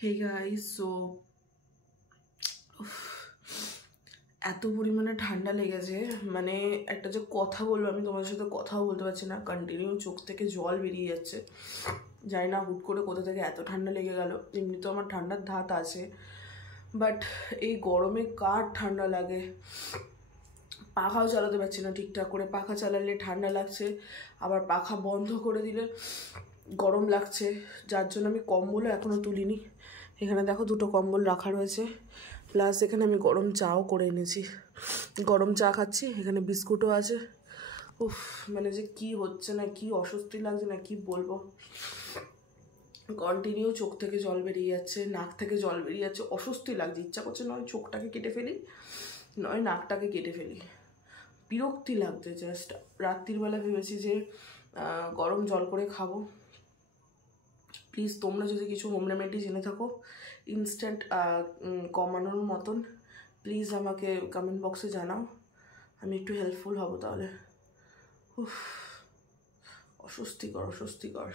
Hey guys, so এত পরিমাণে ঠান্ডা লেগেছে, মানে একটা যে কথা বলবো, আমি তোমাদের সাথে কথাও বলতে পারছি না। কন্টিনিউ চোখ থেকে জল বেরিয়ে যাচ্ছে। জানি না হুট করে কোথা থেকে এত ঠান্ডা লেগে গেল। এমনি তো আমার ঠান্ডার ধাত আছে, বাট এই গরমে কার ঠান্ডা লাগে। পাখাও চালাতে পারছি না ঠিকঠাক করে। পাখা চালালে ঠান্ডা লাগছে, আবার পাখা বন্ধ করে দিলে গরম লাগছে, যার জন্য আমি কম্বলও এখনও তুলিনি। এখানে দেখো দুটো কম্বল রাখা রয়েছে, প্লাস এখানে আমি গরম চাও করে এনেছি, গরম চা খাচ্ছি। এখানে বিস্কুটও আছে। উফ, মানে যে কি হচ্ছে না, কি অস্বস্তি লাগছে না, কি বলবো। কন্টিনিউ চোখ থেকে জল বেরিয়ে যাচ্ছে, নাক থেকে জল বেরিয়ে যাচ্ছে, অস্বস্তি লাগছে। ইচ্ছা করছে নয় চোখটাকে কেটে ফেলি, নয় নাকটাকে কেটে ফেলি। বিরক্তি লাগছে জাস্ট। রাত্রিবেলা ভেবেছি যে গরম জল করে খাবো। প্লিজ তোমরা যদি কিছু হোম রেমেডি জেনে থাকো ইনস্ট্যান্ট কমানোর মতন, প্লিজ আমাকে কমেন্ট বক্সে জানাও, আমি একটু হেল্পফুল হব তাহলে। উফ, অস্বস্তিকর অস্বস্তিকর।